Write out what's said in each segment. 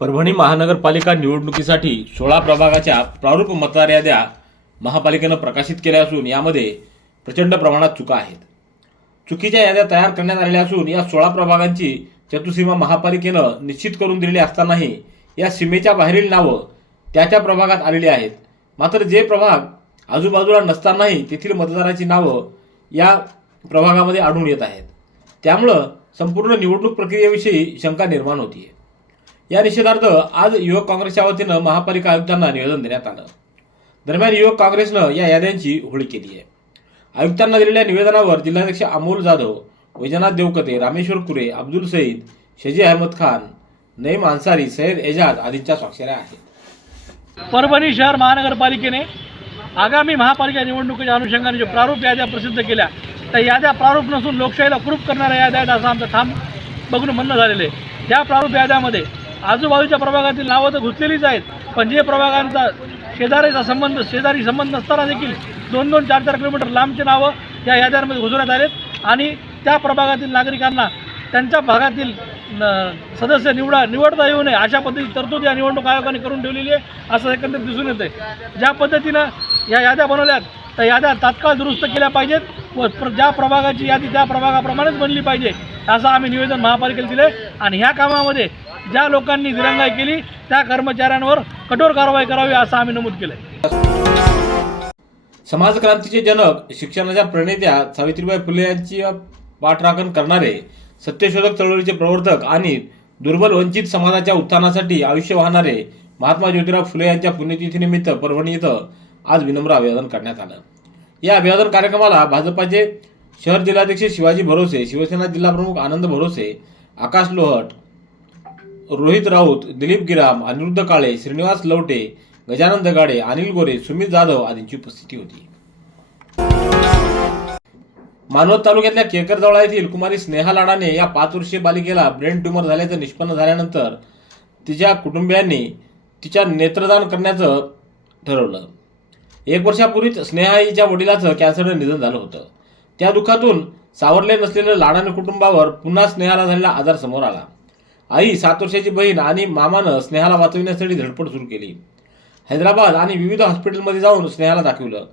परभणी महानगरपालिका निवडणुकीसाठी सोळा प्रभागाच्या प्रारूप मतदार याद्या महापालिकेनं प्रकाशित केल्या असून यामध्ये प्रचंड प्रमाणात चुका आहेत. चुकीच्या याद्या तयार करण्यात आलेल्या असून या सोळा प्रभागांची चतुसीमा महापालिकेनं निश्चित करून दिलेली असतानाही या सीमेच्या बाहेरील नावं त्या त्या प्रभागात आलेली आहेत. मात्र जे प्रभाग आजूबाजूला नसतानाही तेथील मतदाराची नावं या प्रभागामध्ये आढळून येत आहेत. त्यामुळं संपूर्ण निवडणूक प्रक्रियेविषयी शंका निर्माण होती आहे या निषेधार्थ आज युवक काँग्रेसच्या वतीनं महापालिका आयुक्तांना निवेदन देण्यात आलं. दरम्यान युवक काँग्रेसनं या याद्यांची होळी केली आहे. आयुक्तांना दिलेल्या निवेदनावर जिल्हाध्यक्ष अमोल जाधव वैजनाथ देवकते रामेश्वर कुरे अब्दुल सईद शजी अहमद खान नईम अन्सारी सय्यद एजाज आदींच्या स्वाक्षऱ्या आहेत. परभणी शहर महानगरपालिकेने आगामी महापालिका निवडणुकीच्या अनुषंगाने जे प्रारूप याद्या प्रसिद्ध केल्या त्या याद्या प्रारूप नसून लोकशाहीला कुरूप करणाऱ्या याद्या आहेत असं आमचं ठाम बघून म्हणणं झालेलं आहे. त्या प्रारूप याद्यामध्ये आजूबाजूच्या प्रभागातील नावं तर घुसलेलीच आहेत. पण जे प्रभागांचा शेजारीचा संबंध शेजारी संबंध नसताना देखील दोन दोन चार चार किलोमीटर लांबची नावं या याद्यांमध्ये घुसवण्यात आलेत. आणि त्या प्रभागातील नागरिकांना त्यांच्या भागातील न- सदस्य निवडा निवडता येऊ नये अशा पद्धतीची तरतूद या निवडणूक आयोगाने करून ठेवलेली आहे असं एकंदरीत दिसून येते ज्या पद्धतीनं या याद्या बनवल्यात त्या याद्या तात्काळ दुरुस्त केल्या पाहिजेत व प्र ज्या प्रभागाची यादी त्या प्रभागाप्रमाणेच बनली पाहिजे असं आम्ही निवेदन महापालिकेला दिलं आहे आणि ह्या कामामध्ये ज्या लोकांनी दिरंगाई केली त्या कर्मचाऱ्यांवर कठोर कारवाई करावी असं आम्ही नमूद केलं समाजक्रांतीचे जनक शिक्षणाच्या प्रणेत्या सावित्रीबाई फुले यांची पाठराखण करणारे सत्यशोधक चळवळीचे प्रवर्तक आणि दुर्बल वंचित समाजाच्या उत्थानासाठी आयुष्य वाहणारे महात्मा ज्योतिराव फुले यांच्या पुण्यतिथीनिमित्त परभणी इथं आज विनम्र अभिवादन करण्यात आलं. या अभिवादन कार्यक्रमाला भाजपाचे शहर जिल्हाध्यक्ष शिवाजी भरोसे शिवसेना जिल्हाप्रमुख आनंद भरोसे आकाश लोहट रोहित राऊत दिलीप गिराम अनिरुद्ध काळे श्रीनिवास लवटे गजानन दगाडे अनिल गोरे सुमित जाधव आदींची उपस्थिती होती. मानवत तालुक्यातल्या केकरजवळा येथील कुमारी स्नेहा लाडाने या पाच वर्षीय बालिकेला ब्रेन ट्यूमर झाल्याचं निष्पन्न झाल्यानंतर तिच्या कुटुंबियांनी तिच्या नेत्रदान करण्याचं ठरवलं. एक वर्षापूर्वीच स्नेहा हिच्या वडिलाचं कॅन्सरनं निधन झालं होतं. त्या दुःखातून सावरले नसलेलं लाडाने कुटुंबावर पुन्हा स्नेहाला झालेला आजार समोर आला. आई सात वर्षाची बहीण आणि मामानं स्नेहाला वाचविण्यासाठी धडपड सुरू केली. हैदराबाद आणि विविध हॉस्पिटलमध्ये जाऊन स्नेहाला दाखवलं.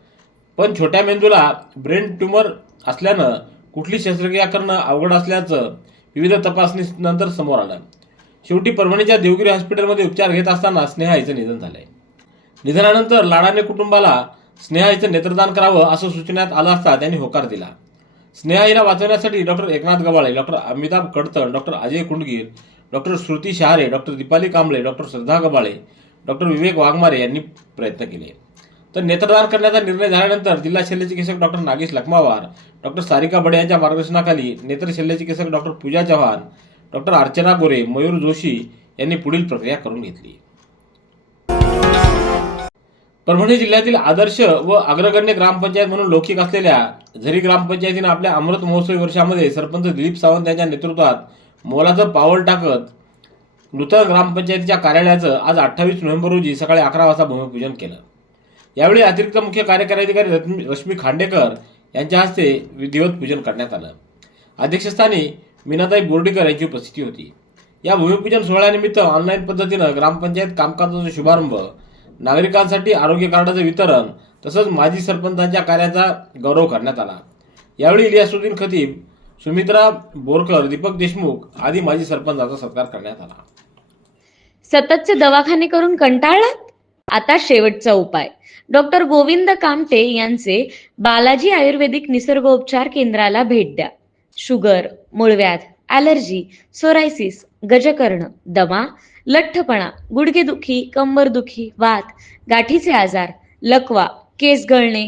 पण छोट्या मेंदूला ब्रेन ट्यूमर असल्यानं कुठली शस्त्रक्रिया करणं अवघड असल्याचं विविध तपासणीनंतर समोर आलं. शेवटी परभणीच्या देवगिरी हॉस्पिटलमध्ये उपचार घेत असताना स्नेहा हिचं निधन झालंय. निधनानंतर लाडाने कुटुंबाला स्नेहा हिचं नेत्रदान करावं असं सूचण्यात आलं असता त्यांनी होकार दिला. स्नेहा हिला वाचवण्यासाठी doctor Eknath Gawale doctor Amitabh Kadtan doctor Ajay Kundgir doctor Shruti Shahare doctor Deepali Kamble doctor Shraddha Gabale doctor Vivek Waghmare यांनी प्रयत्न केले. तर नेत्रदान करण्याचा निर्णय झाल्यानंतर जिल्हा शल्यचिकित्सक डॉक्टर नागेश लखमावार डॉक्टर सारिका बडे यांच्या मार्गदर्शनाखाली नेत्र शल्यचिकित्सक डॉक्टर पूजा चव्हाण डॉक्टर अर्चना गोरे मयूर जोशी यांनी पुढील प्रक्रिया करून घेतली. परभणी जिल्ह्यातील आदर्श व अग्रगण्य ग्रामपंचायत म्हणून लौकिक असलेल्या झरी ग्रामपंचायतीने आपल्या अमृत महोत्सवी वर्षामध्ये सरपंच दिलीप सावंत यांच्या नेतृत्वात मोलाचं पाऊल टाकत नूतन ग्रामपंचायतीच्या कार्यालयाचं आज अठ्ठावीस नोव्हेंबर रोजी सकाळी अकरा वाजता भूमिपूजन केलं. यावेळी अतिरिक्त मुख्य कार्यकारी अधिकारी रश्मी रश्मी खांडेकर यांच्या हस्ते विधिवत पूजन करण्यात आलं. अध्यक्षस्थानी मीनाताई बोर्डीकर यांची उपस्थिती होती. या भूमिपूजन सोहळ्यानिमित्त ऑनलाईन पद्धतीनं ग्रामपंचायत कामकाजाचा शुभारंभ नागरिकांसाठी आरोग्य कार्डाचं वितरण तसंच माजी सरपंचांच्या कार्याचा गौरव करण्यात आला. यावेळी इलियासुद्दीन खतीब सुमित्रा बोरकर दीपक देशमुख आदी माजी सरपंचाचा सत्कार करण्यात आला. सततचे दवाखाने करून कंटाळलात? आता शेवटचा उपाय. डॉक्टर गोविंद कामटे यांचे बालाजी आयुर्वेदिक निसर्गोपचार केंद्राला भेट द्या. शुगर मूळव्याध ॲलर्जी सोरायसिस गजकर्ण दमा लठ्ठपणा गुडघेदुखी कंबरदुखी वात गाठीचे आजार लकवा केस गळणे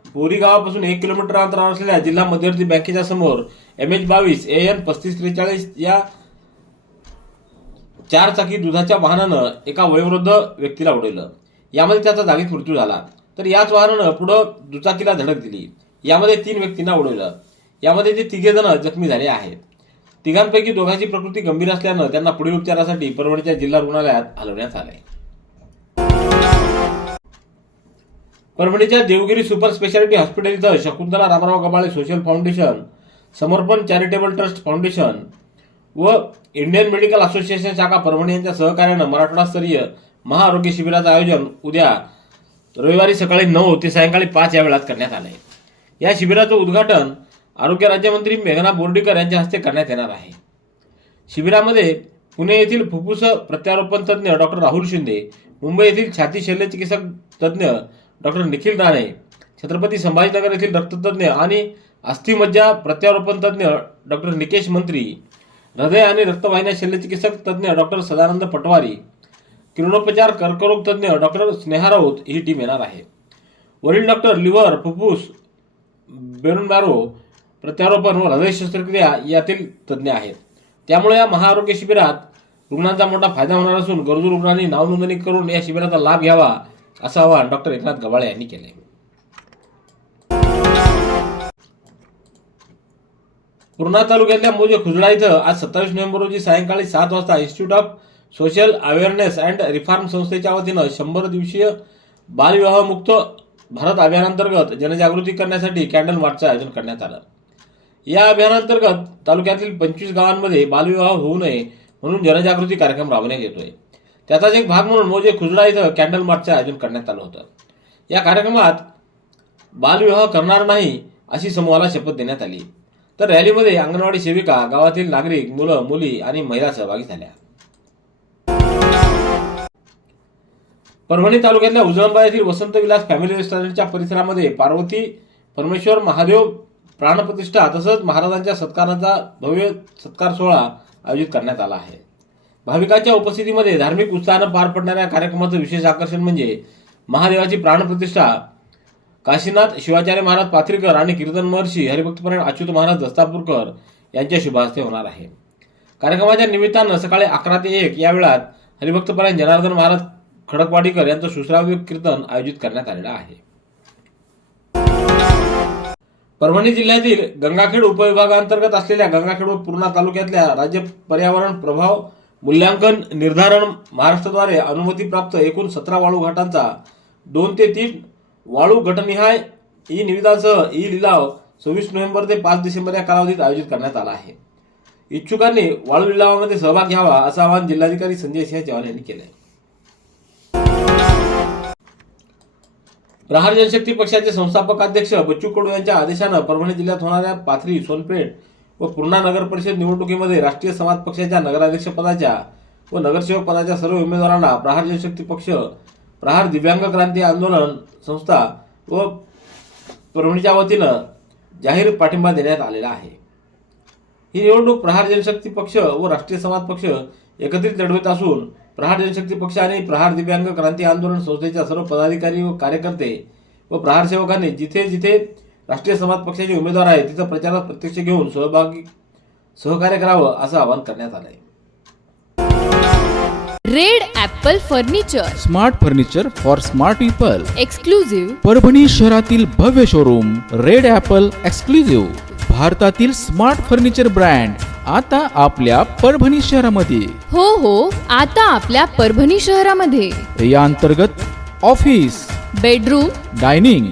बोरी गावापासून एक किलोमीटर अंतरावर असलेल्या जिल्हा मध्यवर्ती बँकेच्या समोर एम एच बावीस ए एन पस्तीस त्रेचाळीस या चार चाकी दुधाच्या वाहनानं एका वयोवृद्ध व्यक्तीला उडवलं. यामध्ये त्याचा जागीच मृत्यू झाला. तर याच वाहनानं पुढं दुचाकीला धडक दिली. यामध्ये तीन व्यक्तींना उडवलं. यामध्ये ते तिघे जण जखमी झाले आहेत. तिघांपैकी दोघांची प्रकृती गंभीर असल्यानं त्यांना पुढील उपचारासाठी परभणीच्या जिल्हा रुग्णालयात हलवण्यात आले परभणीच्या देवगिरी सुपर स्पेशालिटी हॉस्पिटल इथं Shakuntala Ramrao Gabale social foundation Samarpan charitable trust foundation व इंडियन मेडिकल असोसिएशन शाखा परभणी यांच्या सहकार्यानं मराठवाडास्तरीय महाआरोग्य शिबिराचं आयोजन उद्या रविवारी सकाळी नऊ ते सायंकाळी पाच या वेळात करण्यात आलं आहे या शिबिराचं उद्घाटन आरोग्य राज्यमंत्री मेघना बोर्डीकर यांच्या हस्ते करण्यात येणार आहे. शिबिरामध्ये पुणे येथील फुफ्फुस प्रत्यारोपण तज्ज्ञ डॉक्टर राहुल शिंदे मुंबई येथील छाती शल्यचिकित्सक तज्ज्ञ डॉक्टर निखिल राणे छत्रपती संभाजीनगर येथील रक्ततज्ज्ञ आणि अस्थिमज्जा प्रत्यारोपण तज्ज्ञ डॉक्टर निकेश मंत्री हृदय आणि रक्तवाहिन्या शल्यचिकित्सक तज्ज्ञ डॉक्टर सदानंद पटवारी किरणोपचार कर्करोग तज्ज्ञ डॉक्टर स्नेहा राऊत ही टीम येणार आहे. वरील डॉक्टर लिव्हर फुफ्फुस बेरून प्रत्यारोपण व हृदय शस्त्रक्रिया यातील तज्ज्ञ आहेत. त्यामुळे या महाआरोग्य शिबिरात रुग्णांचा मोठा फायदा होणार असून गरजू रुग्णांनी नावनोंदणी करून या शिबिराचा लाभ घ्यावा असं आवाहन डॉक्टर एकनाथ गवाळे यांनी केले पूर्णा तालुक्यातल्या मोजे खुजडा इथं आज सत्तावीस नोव्हेंबर रोजी सायंकाळी सात वाजता institute of social awareness and reform संस्थेच्या वतीनं शंभर दिवसीय बालविवाहमुक्त भारत अभियानांतर्गत जनजागृती करण्यासाठी कॅन्डल मार्चचं आयोजन करण्यात आलं. या अभियानांतर्गत तालुक्यातील पंचवीस गावांमध्ये बालविवाह होऊ नये म्हणून जनजागृती कार्यक्रम राबवण्यात येतोय. त्याचाच एक भाग म्हणून मोजे खुजडा इथं कॅन्डल मार्चचं आयोजन करण्यात आलं होतं. या कार्यक्रमात बालविवाह करणार नाही अशी समूहाला शपथ देण्यात आली. तर रॅलीमध्ये अंगणवाडी सेविका गावातील नागरिक मुलं मुली आणि महिला सहभागी झाल्या. परभणी तालुक्यातल्या उजळंबा येथील वसंत विलास फॅमिली रेस्टॉरंटच्या परिसरामध्ये पार्वती परमेश्वर महादेव प्राणप्रतिष्ठा तसंच महाराजांच्या सत्काराचा भव्य सत्कार सोहळा आयोजित करण्यात आला आहे. भाविकांच्या उपस्थितीमध्ये धार्मिक उत्साहानं पार पडणाऱ्या कार्यक्रमाचं विशेष आकर्षण म्हणजे महादेवाची प्राणप्रतिष्ठा. काशीनाथ शिवाचार्य महाराज पाथरीकर आणि कीर्तन महर्षी हरिभक्तपरायण अच्युत महाराज दस्तापूरकर यांच्या शुभहस्ते होणार आहे. कार्यक्रमाच्या निमित्तानं सकाळी अकरा ते एक या वेळात हरिभक्तपरायण जनार्दन महाराज खडकवाडीकर यांचं सुश्राव्य कीर्तन आयोजित करण्यात आलेलं आहे. परभणी जिल्ह्यातील गंगाखेड उपविभागांतर्गत असलेल्या गंगाखेड व पूर्णा तालुक्यातल्या राज्य पर्यावरण प्रभाव मूल्यांकन निर्धारण महाराष्ट्राद्वारे अनुमतीप्राप्त एकूण सतरा वाळू घाटांचा दोन ते तीन वाळू गटनिहाय ई निविदांसह ई लिलाव सव्वीस नोव्हेंबर ते पाच डिसेंबर या कालावधीत आयोजित करण्यात आला आहे. इच्छुकांनी वाळू लिलावामध्ये सहभाग घ्यावा असं आवाहन जिल्हाधिकारी संजय सिंह चव्हाण यांनी केलं आहे प्रहार जनशक्ती पक्षाचे संस्थापक अध्यक्ष बच्चू कडू यांच्या आदेशानं परभणी जिल्ह्यात होणाऱ्या पाथरी सोनपेठ व पूर्णा नगर परिषद निवडणुकीमध्ये राष्ट्रीय समाज पक्षाच्या नगराध्यक्ष पदाच्या व नगरसेवक पदाच्या सर्व उमेदवारांना प्रहार जनशक्ती पक्ष प्रहार दिव्यांग क्रांती आंदोलन संस्था व परभणीच्या वतीनं जाहीर पाठिंबा देण्यात आलेला आहे. ही निवडणूक प्रहार जनशक्ती पक्ष व राष्ट्रीय समाज पक्ष एकत्रित लढवत असून प्रहार जनशक्ती पक्ष आणि प्रहार दिव्यांग क्रांती आंदोलन संस्थेच्या सर्व पदाधिकारी व कार्यकर्ते व प्रहार सेवकांनी जिथे जिथे राष्ट्रीय समाज पक्षाचे उमेदवार आहेत तिथं प्रचारात प्रत्यक्ष घेऊन सहभागी सहकार्य करावं असं आवाहन करण्यात आलं आहे Red Apple furniture. Smart furniture for smart people. Exclusive Parbhani शहरातील भव्य शोरूम रेड ॲपल एक्सक्लुझिव्ह. भारतातील स्मार्ट फर्निचर ब्रँड आता आपल्या परभणी शहरामध्ये. हो हो आता आपल्या परभणी शहरामध्ये. या अंतर्गत ऑफिस बेडरूम डायनिंग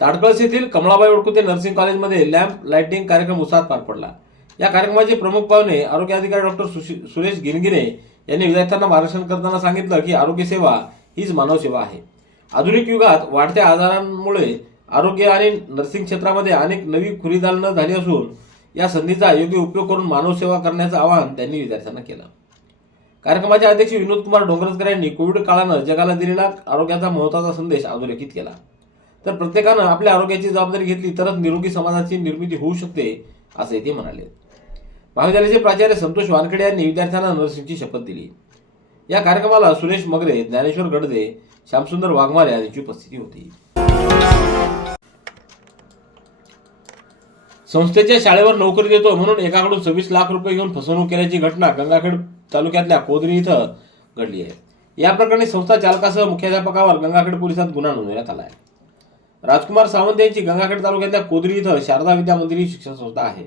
ताडकळस येथील कमळाबाई ओळखुते नर्सिंग कॉलेजमध्ये लॅम्प लाइटिंग कार्यक्रम उत्साहात पार पडला. या कार्यक्रमाचे प्रमुख पाहुणे आरोग्य अधिकारी डॉक्टर सुरेश गिनगिरे यांनी विद्यार्थ्यांना मार्गदर्शन करताना सांगितलं की आरोग्य सेवा हीच मानव सेवा आहे. आधुनिक युगात वाढत्या आजारांमुळे आरोग्य आणि नर्सिंग क्षेत्रामध्ये अनेक नवी खुरीदालनं झाली असून या संधीचा योग्य उपयोग करून मानव सेवा करण्याचं आवाहन त्यांनी विद्यार्थ्यांना केलं. कार्यक्रमाचे अध्यक्ष विनोद कुमार डोंगरकर यांनी कोविड काळानं जगाला दिलेला आरोग्याचा महत्त्वाचा संदेश अधोरेखित केला. तर प्रत्येकानं आपल्या आरोग्याची जबाबदारी घेतली तरच निरोगी समाजाची निर्मिती होऊ शकते असे ते म्हणाले. महाविद्यालयाचे प्राचार्य संतोष वानखेडे यांनी विद्यार्थ्यांना नर्सिंगची शपथ दिली. या कार्यक्रमाला सुरेश मगरे ज्ञानेश्वर गडदे श्यामसुंदर वाघमारे यांची उपस्थिती होती. संस्थेच्या शाळेवर नोकरी देतो म्हणून एकाकडून सव्वीस लाख रुपये घेऊन फसवणूक केल्याची घटना गंगाखेड तालुक्यातल्या कोदरी इथं घडली आहे. या प्रकरणी संस्था चालकासह मुख्याध्यापकावर गंगाखेड पोलिसात गुन्हा नोंदवण्यात आला आहे. राजकुमार सावंत यांची गंगाखेड तालुक्यातल्या कोदरी इथं शारदा विद्या मंदिर ही शिक्षण संस्था आहे.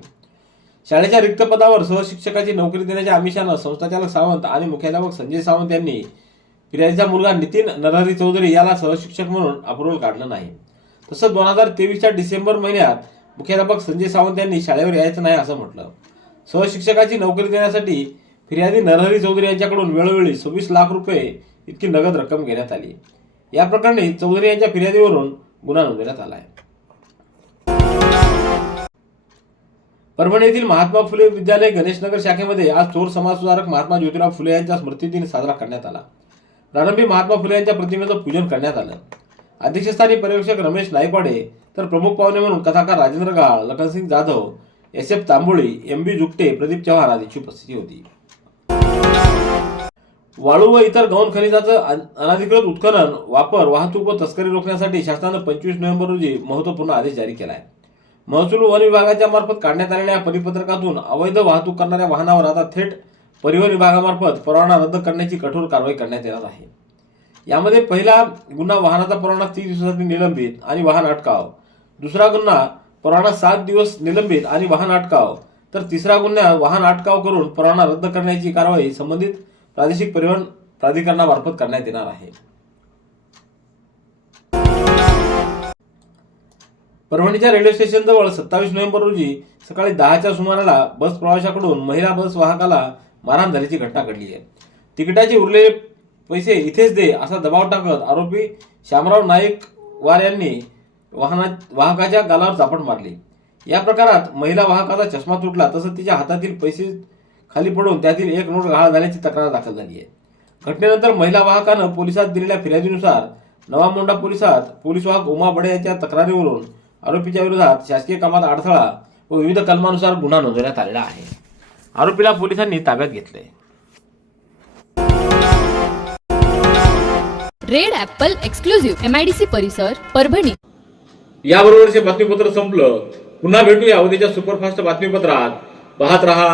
शाळेच्या रिक्त पदावर सहशिक्षकाची नोकरी देण्याच्या आमिषानं संस्थाचालक सावंत आणि मुख्याध्यापक संजय सावंत यांनी फिर्यादीचा मुलगा नितीन नरहरी चौधरी याला सहशिक्षक म्हणून अप्रुव्हल काढलं नाही. तसंच दोन हजार तेवीसच्या डिसेंबर महिन्यात मुख्याध्यापक संजय सावंत यांनी शाळेवर यायचं नाही असं म्हटलं. सहशिक्षकाची नोकरी देण्यासाठी फिर्यादी नरहरी चौधरी यांच्याकडून वेळोवेळी सव्वीस लाख रुपये इतकी नगद रक्कम घेण्यात आली. या प्रकरणी चौधरी यांच्या फिर्यादीवरून गुन्हा नोंदवण्यात आला आहे. परभणी येथील महात्मा फुले विद्यालय गणेशनगर शाखेमध्ये आज थोर समाजसुधारक महात्मा ज्योतिराव फुले यांचा स्मृतिदिन साजरा करण्यात आला. प्रारंभी महात्मा फुले यांच्या प्रतिमेचं पूजन करण्यात आलं. अध्यक्षस्थानी पर्यवेक्षक रमेश नायकवाडे तर प्रमुख पाहुणे म्हणून कथाकार Rajendra Gal Lakhansingh Jadhav S F Tamboli M B Jukte Pradeep Chavan आदींची उपस्थिती होती. वाळू व इतर गौण खनिजाचं अन- अनधिकृत उत्खनन वापर वाहतूक व तस्करी रोखण्यासाठी शासनानं पंचवीस नोव्हेंबर रोजी महत्त्वपूर्ण आदेश जारी केला आहे महसूल वन विभागाच्या मार्फत काढण्यात आलेल्या परिपत्रकातून अवैध वाहतूक करणाऱ्या वाहनावर आता थेट परिवहन विभागामार्फत परवाना रद्द करण्याची कठोर कारवाई करण्यात येणार आहे. यामध्ये पहिला गुन्हा वाहनाचा परवाना तीस दिवसासाठी निलंबित आणि वाहन अटकाव. दुसरा गुन्हा परवाना सात दिवस निलंबित आणि वाहन अटकाव. तर तिसरा गुन्हा वाहन अटकाव करून परवाना रद्द करण्याची कारवाई संबंधित प्रादेशिक परिवहन प्राधिकरणामार्फत करण्यात येणार आहे. परभणीच्या रेल्वे स्टेशनजवळ सत्तावीस नोव्हेंबर रोजी सकाळी दहाच्या सुमाराला बस प्रवाशाकडून महिला बस वाहकाला मारहाण झाल्याची घटना घडली आहे. तिकिटाचे उरलेले पैसे इथेच दे असा दबाव टाकत आरोपी श्यामराव नाईक वार यांनी वाहना वाहकाच्या गालावर चापट मारली. या प्रकारात महिला वाहकाचा चष्मा तुटला तसंच तिच्या हातातील पैसे खाली पडून त्यातील एक नोट गहाळ झाल्याची तक्रार दाखल झाली आहे. घटनेनंतर महिला वाहकानं पोलिसात दिलेल्या फिर्यादीनुसार नवामोंडा पोलिसात पोलीस वाहक उमा बडे यांच्या तक्रारीवरून आरोपीच्या विरोधात शासकीय कामात अडथळा व विविध कलमानुसार गुन्हा नोंदवण्यात आलेला आहे. आरोपीला पोलिसांनी ताब्यात घेतले red apple exclusive M I D C परिसर परभणी. याबरोबरचे बातमीपत्र संपलं. पुन्हा भेटूया उद्याच्या सुपरफास्ट बातमीपत्रात. पाहत रहा